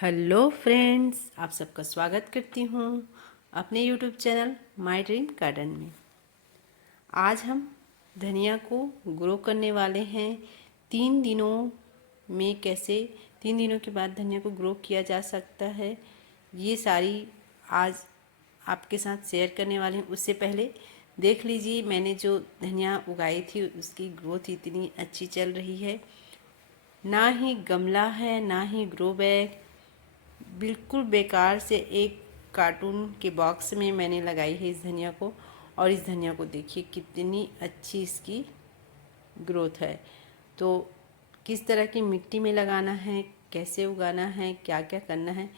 Hello friends, आप सबका स्वागत करती हूँ अपने YouTube channel my dream garden में। आज हम धनिया को ग्रो करने वाले हैं 3 दिनों में। कैसे 3 दिनों के बाद धनिया को ग्रो किया जा सकता है, ये सारी आज आपके साथ शेयर करने वाले हैं। उससे पहले देख लीजिए, मैंने जो धनिया उगाई थी उसकी ग्रोथ इतनी अच्छी चल रही है। ना ही गमला है ना ही ग्रो बैग, बिल्कुल बेकार से एक कार्टून के बॉक्स में मैंने लगाई है इस धनिया को। और इस धनिया को देखिए कितनी अच्छी इसकी ग्रोथ है। तो किस तरह की मिट्टी में लगाना है, कैसे उगाना है, क्या क्या करना है,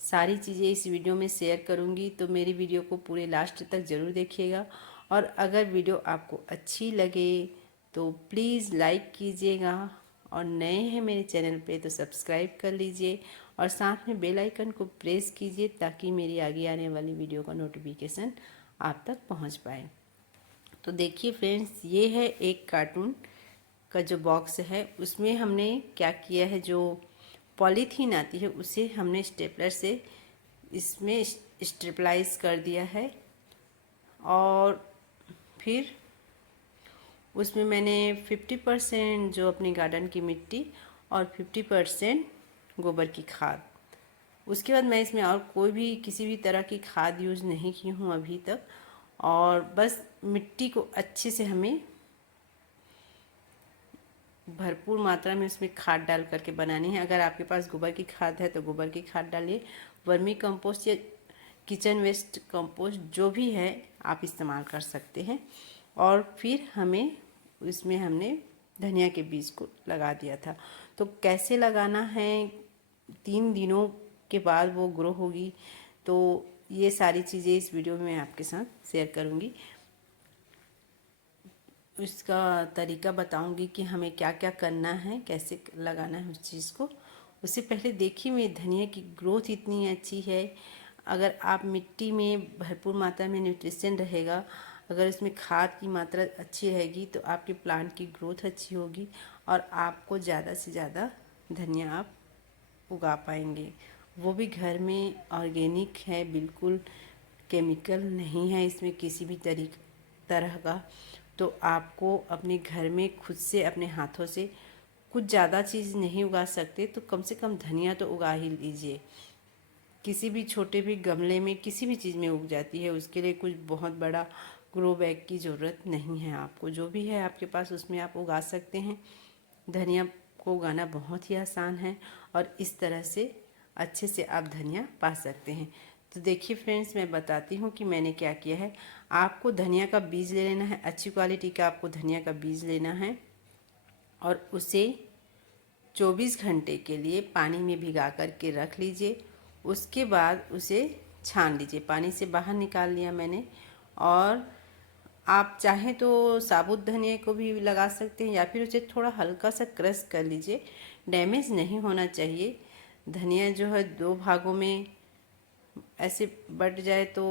सारी चीज़ें इस वीडियो में शेयर करूंगी। तो मेरी वीडियो को पूरे लास्ट तक ज़रूर देखिएगा। और अगर वीडियो आपको अच्छी लगे तो प्लीज़ लाइक कीजिएगा, और नए हैं मेरे चैनल पे तो सब्सक्राइब कर लीजिए और साथ में बेल आइकन को प्रेस कीजिए ताकि मेरी आगे आने वाली वीडियो का नोटिफिकेशन आप तक पहुंच पाए। तो देखिए फ्रेंड्स, ये है एक कार्टून का जो बॉक्स है, उसमें हमने क्या किया है, जो पॉलीथीन आती है उसे हमने स्टेपलर से इसमें स्टेपलाइज कर दिया है। और फिर उसमें मैंने 50% जो अपनी गार्डन की मिट्टी और 50% गोबर की खाद, उसके बाद मैं इसमें और कोई भी किसी भी तरह की खाद यूज़ नहीं की हूँ अभी तक। और बस मिट्टी को अच्छे से हमें भरपूर मात्रा में उसमें खाद डाल करके बनानी है। अगर आपके पास गोबर की खाद है तो गोबर की खाद डालिए, वर्मी कंपोस्ट या किचन वेस्ट कंपोस्ट जो भी है आप इस्तेमाल कर सकते हैं। और फिर उसमें हमने धनिया के बीज को लगा दिया था। तो कैसे लगाना है, 3 दिनों के बाद वो ग्रो होगी, तो ये सारी चीज़ें इस वीडियो में मैं आपके साथ शेयर करूँगी। इसका तरीका बताऊंगी कि हमें क्या क्या करना है, कैसे लगाना है उस चीज़ को। उससे पहले देखिए मेरी धनिया की ग्रोथ इतनी अच्छी है। अगर आप मिट्टी में भरपूर मात्रा में न्यूट्रिशन रहेगा, अगर इसमें खाद की मात्रा अच्छी रहेगी तो आपके प्लांट की ग्रोथ अच्छी होगी और आपको ज़्यादा से ज़्यादा धनिया आप उगा पाएंगे। वो भी घर में ऑर्गेनिक है, बिल्कुल केमिकल नहीं है इसमें किसी भी तरह का। तो आपको अपने घर में खुद से अपने हाथों से कुछ ज़्यादा चीज़ नहीं उगा सकते तो कम से कम धनिया तो उगा ही लीजिए। किसी भी छोटे भी गमले में किसी भी चीज़ में उग जाती है, उसके लिए कुछ बहुत बड़ा ग्रो बैग की ज़रूरत नहीं है। आपको जो भी है आपके पास उसमें आप उगा सकते हैं। धनिया को उगाना बहुत ही आसान है और इस तरह से अच्छे से आप धनिया पा सकते हैं। तो देखिए फ्रेंड्स, मैं बताती हूँ कि मैंने क्या किया है। आपको धनिया का बीज ले लेना है, अच्छी क्वालिटी का आपको धनिया का बीज लेना है और उसे 24 घंटे के लिए पानी में भिगा कर के रख लीजिए। उसके बाद उसे छान लीजिए, पानी से बाहर निकाल लिया मैंने। और आप चाहें तो साबुत धनिया को भी लगा सकते हैं या फिर उसे थोड़ा हल्का सा क्रश कर लीजिए, डैमेज नहीं होना चाहिए। धनिया जो है 2 भागों में ऐसे बट जाए तो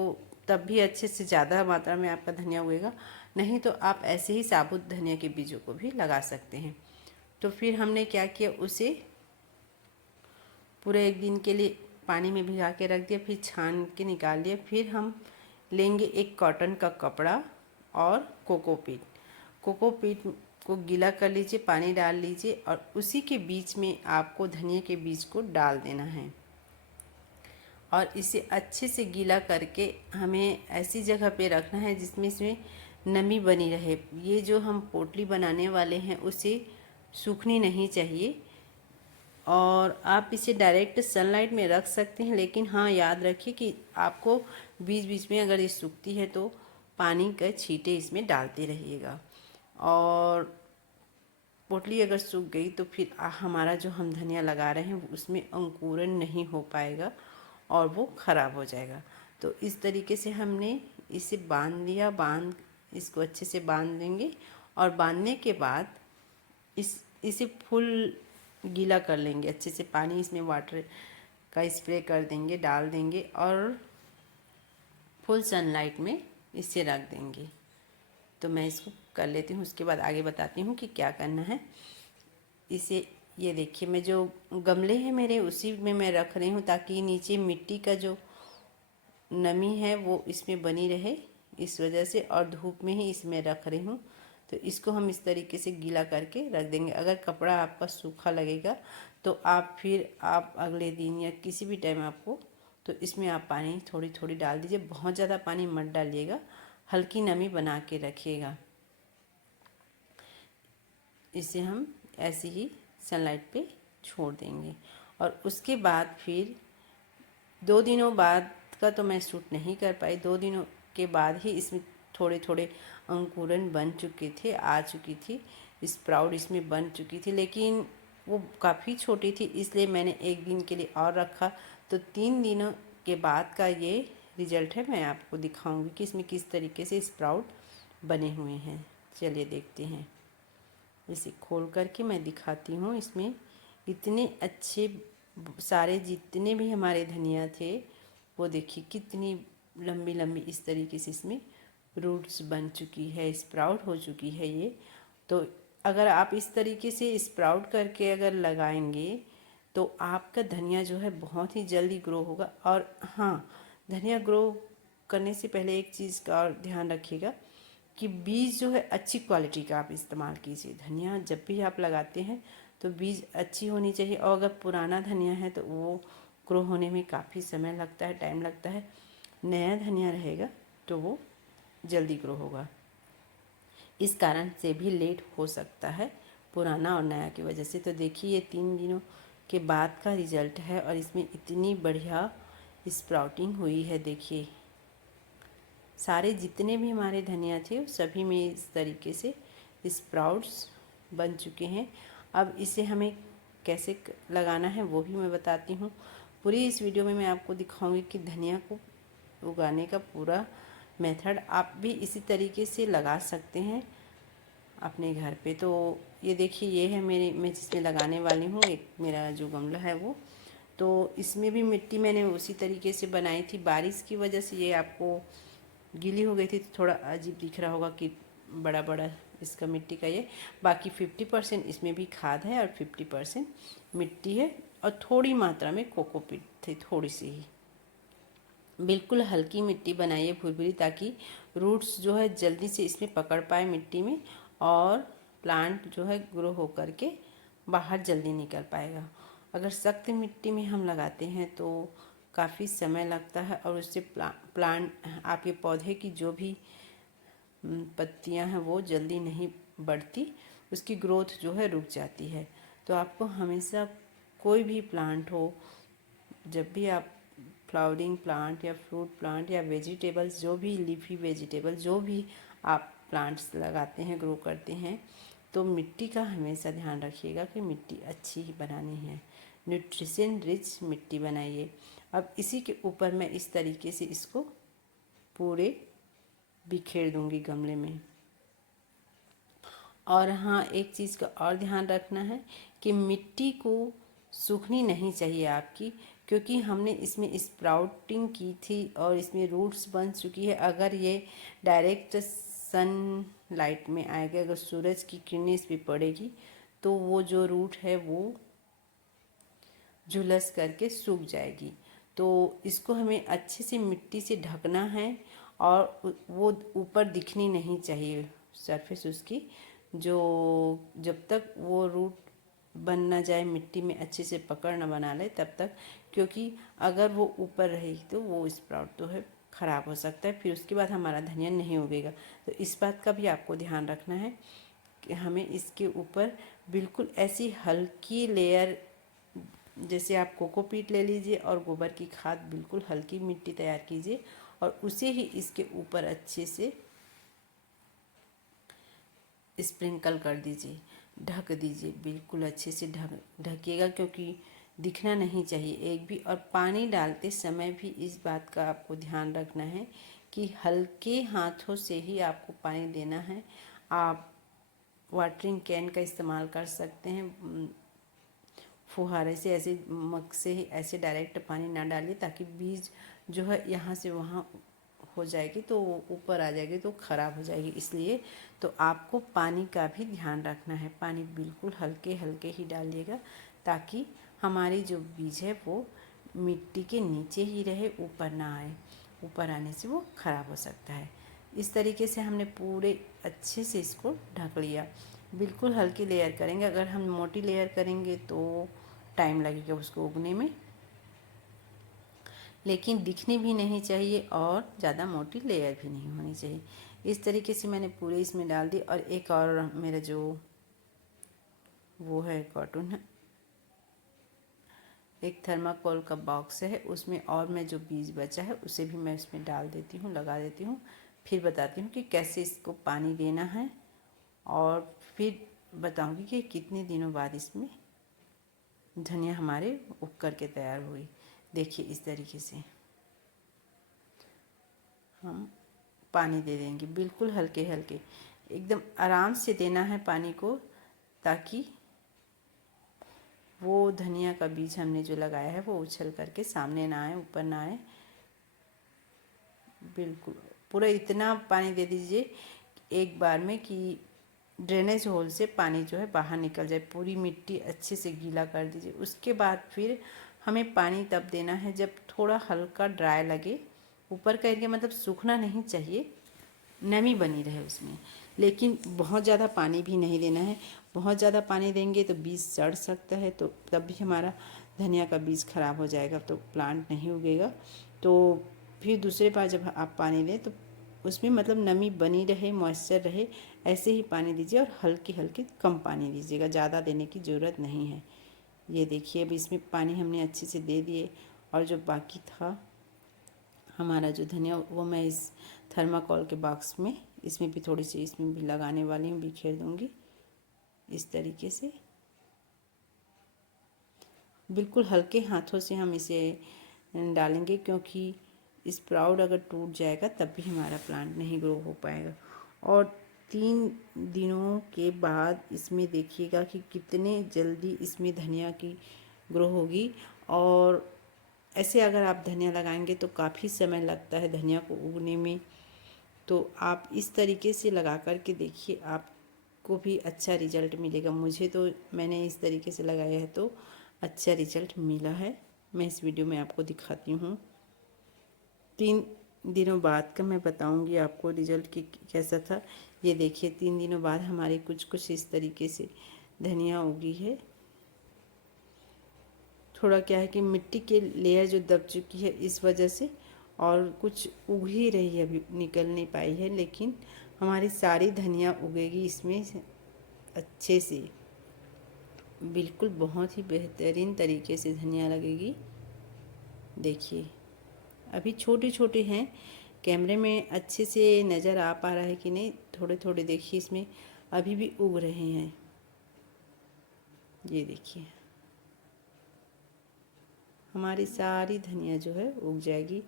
तब भी अच्छे से ज़्यादा मात्रा में आपका धनिया उगेगा, नहीं तो आप ऐसे ही साबुत धनिया के बीजों को भी लगा सकते हैं। तो फिर हमने क्या किया, उसे पूरे एक दिन के लिए पानी में भिगा के रख दिया, फिर छान के निकाल लिया। फिर हम लेंगे एक कॉटन का कपड़ा और कोकोपीट। कोकोपीट को गीला कर लीजिए, पानी डाल लीजिए और उसी के बीच में आपको धनिया के बीज को डाल देना है। और इसे अच्छे से गीला करके हमें ऐसी जगह पे रखना है जिसमें इसमें नमी बनी रहे। ये जो हम पोटली बनाने वाले हैं उसे सूखनी नहीं चाहिए। और आप इसे डायरेक्ट सनलाइट में रख सकते हैं, लेकिन हाँ याद रखिए कि आपको बीच बीच में अगर ये सूखती है तो पानी के छींटे इसमें डालते रहिएगा। और पोटली अगर सूख गई तो फिर हमारा जो हम धनिया लगा रहे हैं उसमें अंकुरण नहीं हो पाएगा और वो ख़राब हो जाएगा। तो इस तरीके से हमने इसे बांध लिया, इसको अच्छे से बांध देंगे। और बांधने के बाद इसे फुल गीला कर लेंगे अच्छे से, पानी इसमें वाटर का स्प्रे कर देंगे, डाल देंगे और फुल सनलाइट में इसे रख देंगे। तो मैं इसको कर लेती हूँ, उसके बाद आगे बताती हूँ कि क्या करना है। इसे ये देखिए, मैं जो गमले हैं मेरे उसी में मैं रख रही हूँ ताकि नीचे मिट्टी का जो नमी है वो इसमें बनी रहे, इस वजह से। और धूप में ही इसमें रख रही हूँ। तो इसको हम इस तरीके से गीला करके रख देंगे। अगर कपड़ा आपका सूखा लगेगा तो आप अगले दिन या किसी भी टाइम आपको, तो इसमें आप पानी थोड़ी थोड़ी डाल दीजिए। बहुत ज़्यादा पानी मत डालिएगा, हल्की नमी बना के रखिएगा। इसे हम ऐसे ही सनलाइट पे छोड़ देंगे। और उसके बाद फिर 2 दिनों बाद का तो मैं शूट नहीं कर पाई। 2 दिनों के बाद ही इसमें थोड़े थोड़े अंकुरन बन चुके थे, आ चुकी थी, स्प्राउट इसमें बन चुकी थी, लेकिन वो काफ़ी छोटी थी, इसलिए मैंने 1 दिन के लिए और रखा। तो 3 दिनों के बाद का ये रिजल्ट है। मैं आपको दिखाऊंगी कि इसमें किस तरीके से स्प्राउट बने हुए हैं। चलिए देखते हैं। इसे खोल करके मैं दिखाती हूँ। इसमें इतने अच्छे सारे जितने भी हमारे धनिया थे वो देखिए कितनी लंबी लंबी इस तरीके से इसमें रूट्स बन चुकी है, स्प्राउट हो चुकी है ये। तो अगर आप इस तरीके से स्प्राउट करके अगर लगाएंगे तो आपका धनिया जो है बहुत ही जल्दी ग्रो होगा। और हाँ, धनिया ग्रो करने से पहले एक चीज़ का और ध्यान रखिएगा कि बीज जो है अच्छी क्वालिटी का आप इस्तेमाल कीजिए। धनिया जब भी आप लगाते हैं तो बीज अच्छी होनी चाहिए। और अगर पुराना धनिया है तो वो ग्रो होने में काफ़ी समय लगता है, टाइम लगता है। नया धनिया रहेगा तो वो जल्दी ग्रो होगा। इस कारण से भी लेट हो सकता है, पुराना और नया की वजह से। तो देखिए, ये 3 दिनों के बाद का रिजल्ट है और इसमें इतनी बढ़िया स्प्राउटिंग हुई है। देखिए, सारे जितने भी हमारे धनिया थे सभी में इस तरीके से स्प्राउट्स बन चुके हैं। अब इसे हमें कैसे लगाना है वो भी मैं बताती हूँ। पूरी इस वीडियो में मैं आपको दिखाऊंगी कि धनिया को उगाने का पूरा मेथड आप भी इसी तरीके से लगा सकते हैं अपने घर पे। तो ये देखिए, ये है मैं जिसमें लगाने वाली हूँ, एक मेरा जो गमला है वो। तो इसमें भी मिट्टी मैंने उसी तरीके से बनाई थी। बारिश की वजह से ये आपको गीली हो गई थी तो थोड़ा अजीब दिख रहा होगा कि बड़ा बड़ा इसका मिट्टी का ये। बाकी 50% इसमें भी खाद है और 50% मिट्टी है। और थोड़ी मात्रा में कोकोपीट थी, थोड़ी सी ही। बिल्कुल हल्की मिट्टी बनाइए, भुरभुरी, ताकि रूट्स जो है जल्दी से इसमें पकड़ पाए मिट्टी में, और प्लांट जो है ग्रो हो करके बाहर जल्दी निकल पाएगा। अगर सख्त मिट्टी में हम लगाते हैं तो काफ़ी समय लगता है और उससे प्लांट आपके पौधे की जो भी पत्तियां हैं वो जल्दी नहीं बढ़ती, उसकी ग्रोथ जो है रुक जाती है। तो आपको हमेशा कोई भी प्लांट हो, जब भी आप फ्लावरिंग प्लांट या फ्रूट प्लांट या वेजिटेबल्स, जो भी लीफी वेजिटेबल जो भी आप प्लांट्स लगाते हैं, ग्रो करते हैं, तो मिट्टी का हमेशा ध्यान रखिएगा कि मिट्टी अच्छी ही बनानी है। न्यूट्रिशन रिच मिट्टी बनाइए। अब इसी के ऊपर मैं इस तरीके से इसको पूरे बिखेर दूंगी गमले में। और हाँ, एक चीज़ का और ध्यान रखना है कि मिट्टी को सूखनी नहीं चाहिए आपकी, क्योंकि हमने इसमें स्प्राउटिंग की थी और इसमें रूट्स बन चुकी है। अगर ये डायरेक्ट सन लाइट में आएगा, अगर सूरज की किरणें इस पर पड़ेगी तो वो जो रूट है वो झुलस करके सूख जाएगी। तो इसको हमें अच्छे से मिट्टी से ढकना है और वो ऊपर दिखनी नहीं चाहिए सरफेस उसकी, जो जब तक वो रूट बन ना जाए, मिट्टी में अच्छे से पकड़ ना बना ले तब तक। क्योंकि अगर वो ऊपर रहेगी तो वो स्प्राउट तो है ख़राब हो सकता है, फिर उसके बाद हमारा धनिया नहीं उगेगा। तो इस बात का भी आपको ध्यान रखना है कि हमें इसके ऊपर बिल्कुल ऐसी हल्की लेयर, जैसे आप कोकोपीट ले लीजिए और गोबर की खाद, बिल्कुल हल्की मिट्टी तैयार कीजिए और उसे ही इसके ऊपर अच्छे से स्प्रिंकल कर दीजिए, ढक दीजिए। बिल्कुल अच्छे से ढकिएगा, क्योंकि दिखना नहीं चाहिए एक भी। और पानी डालते समय भी इस बात का आपको ध्यान रखना है कि हल्के हाथों से ही आपको पानी देना है। आप वाटरिंग कैन का इस्तेमाल कर सकते हैं, फुहारे से, ऐसे मग से ही ऐसे डायरेक्ट पानी ना डालिए, ताकि बीज जो है यहाँ से वहाँ हो जाएगी तो वो ऊपर आ जाएगी तो ख़राब हो जाएगी। इसलिए तो आपको पानी का भी ध्यान रखना है। पानी बिल्कुल हल्के हल्के ही डालिएगा ताकि हमारी जो बीज है वो मिट्टी के नीचे ही रहे, ऊपर ना आए। ऊपर आने से वो ख़राब हो सकता है। इस तरीके से हमने पूरे अच्छे से इसको ढक लिया। बिल्कुल हल्की लेयर करेंगे, अगर हम मोटी लेयर करेंगे तो टाइम लगेगा उसको उगने में, लेकिन दिखनी भी नहीं चाहिए और ज़्यादा मोटी लेयर भी नहीं होनी चाहिए। इस तरीके से मैंने पूरे इसमें डाल दी। और एक और मेरा जो वो है कॉटन है, एक थर्माकोल का बॉक्स है, उसमें और मैं जो बीज बचा है उसे भी मैं इसमें डाल देती हूँ, लगा देती हूँ। फिर बताती हूँ कि कैसे इसको पानी देना है और फिर बताऊँगी कि कितने दिनों बाद इसमें धनिया हमारे उग कर के तैयार हुई। देखिए इस तरीके से हम पानी दे देंगे, बिल्कुल हल्के हल्के, एकदम आराम से देना है पानी को, ताकि वो धनिया का बीज हमने जो लगाया है वो उछल करके सामने ना आए, ऊपर ना आए। बिल्कुल पूरा इतना पानी दे दीजिए एक बार में कि ड्रेनेज होल से पानी जो है बाहर निकल जाए। पूरी मिट्टी अच्छे से गीला कर दीजिए। उसके बाद फिर हमें पानी तब देना है जब थोड़ा हल्का ड्राई लगे। ऊपर का एरिया मतलब सूखना नहीं चाहिए, नमी बनी रहे उसमें, लेकिन बहुत ज़्यादा पानी भी नहीं देना है। बहुत ज़्यादा पानी देंगे तो बीज सड़ सकता है, तो तब भी हमारा धनिया का बीज खराब हो जाएगा, तो प्लांट नहीं उगेगा। तो फिर दूसरे बार जब आप पानी दें तो उसमें मतलब नमी बनी रहे, मॉइस्चर रहे, ऐसे ही पानी दीजिए। और हल्की हल्की कम पानी दीजिएगा, ज़्यादा देने की ज़रूरत नहीं है। ये देखिए अभी इसमें पानी हमने अच्छे से दे दिए। और जो बाकी था हमारा जो धनिया, वो मैं इस थर्माकोल के बॉक्स में, इसमें भी थोड़ी सी इसमें भी लगाने वाली हूँ, बिखेर दूँगी इस तरीके से। बिल्कुल हल्के हाथों से हम इसे डालेंगे, क्योंकि स्प्राउट अगर टूट जाएगा तब भी हमारा प्लांट नहीं ग्रो हो पाएगा। और 3 दिनों के बाद इसमें देखिएगा कि कितने जल्दी इसमें धनिया की ग्रो होगी। और ऐसे अगर आप धनिया लगाएंगे तो काफ़ी समय लगता है धनिया को उगने में। तो आप इस तरीके से लगा कर के देखिए, आपको भी अच्छा रिजल्ट मिलेगा। मुझे तो मैंने इस तरीके से लगाया है तो अच्छा रिजल्ट मिला है। मैं इस वीडियो में आपको दिखाती हूँ। 3 दिनों बाद का मैं बताऊँगी आपको रिजल्ट कि कैसा था। ये देखिए 3 दिनों बाद हमारी कुछ कुछ इस तरीके से धनिया उगी है। थोड़ा क्या है कि मिट्टी के लेयर जो दब चुकी है इस वजह से, और कुछ उग ही रही है, अभी निकल नहीं पाई है, लेकिन हमारी सारी धनिया उगेगी इसमें अच्छे से। बिल्कुल बहुत ही बेहतरीन तरीके से धनिया लगेगी। देखिए अभी छोटे छोटे हैं, कैमरे में अच्छे से नज़र आ पा रहा है कि नहीं, थोड़े थोड़े देखिए इसमें अभी भी उग रहे हैं। ये देखिए हमारी सारी धनिया जो है उग जाएगी।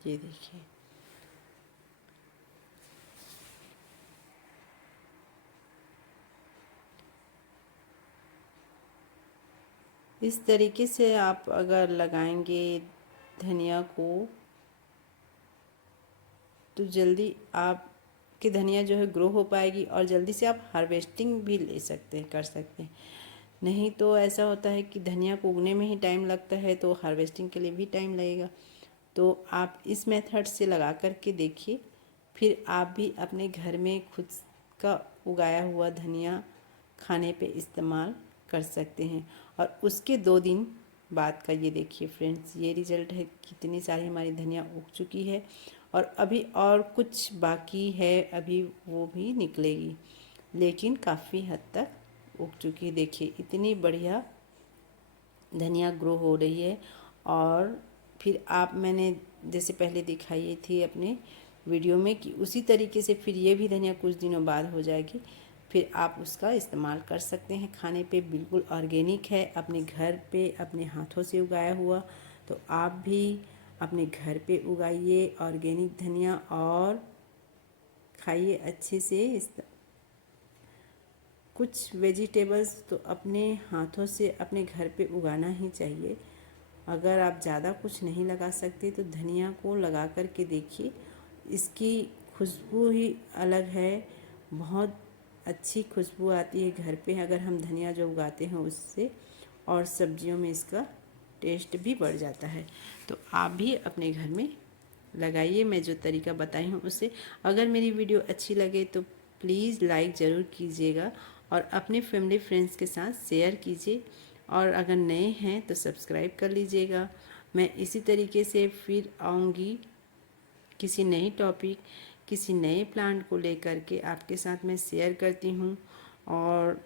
ये देखिए इस तरीके से आप अगर लगाएंगे धनिया को तो जल्दी आपकी धनिया जो है ग्रो हो पाएगी, और जल्दी से आप हार्वेस्टिंग भी ले सकते हैं, कर सकते हैं। नहीं तो ऐसा होता है कि धनिया को उगने में ही टाइम लगता है तो हार्वेस्टिंग के लिए भी टाइम लगेगा। तो आप इस मेथड से लगा कर के देखिए, फिर आप भी अपने घर में खुद का उगाया हुआ धनिया खाने पे इस्तेमाल कर सकते हैं। और उसके 2 दिन बाद का ये देखिए फ्रेंड्स, ये रिज़ल्ट है। कितनी सारी हमारी धनिया उग चुकी है और अभी और कुछ बाकी है, अभी वो भी निकलेगी, लेकिन काफ़ी हद तक उग चुकी है। देखिए इतनी बढ़िया धनिया ग्रो हो रही है। और फिर आप, मैंने जैसे पहले दिखाई थी अपने वीडियो में, कि उसी तरीके से फिर ये भी धनिया कुछ दिनों बाद हो जाएगी। फिर आप उसका इस्तेमाल कर सकते हैं खाने पे। बिल्कुल ऑर्गेनिक है, अपने घर पे अपने हाथों से उगाया हुआ। तो आप भी अपने घर पे उगाइए ऑर्गेनिक धनिया और खाइए अच्छे से। कुछ वेजिटेबल्स तो अपने हाथों से अपने घर पे उगाना ही चाहिए। अगर आप ज़्यादा कुछ नहीं लगा सकते तो धनिया को लगा कर के देखिए, इसकी खुशबू ही अलग है। बहुत अच्छी खुशबू आती है घर पे अगर हम धनिया जो उगाते हैं उससे, और सब्जियों में इसका टेस्ट भी बढ़ जाता है। तो आप भी अपने घर में लगाइए, मैं जो तरीका बताई हूँ उससे। अगर मेरी वीडियो अच्छी लगे तो प्लीज़ लाइक ज़रूर कीजिएगा और अपने फैमिली फ्रेंड्स के साथ शेयर कीजिए, और अगर नए हैं तो सब्सक्राइब कर लीजिएगा। मैं इसी तरीके से फिर आऊँगी किसी नई टॉपिक, किसी नए प्लांट को लेकर के आपके साथ मैं शेयर करती हूँ। और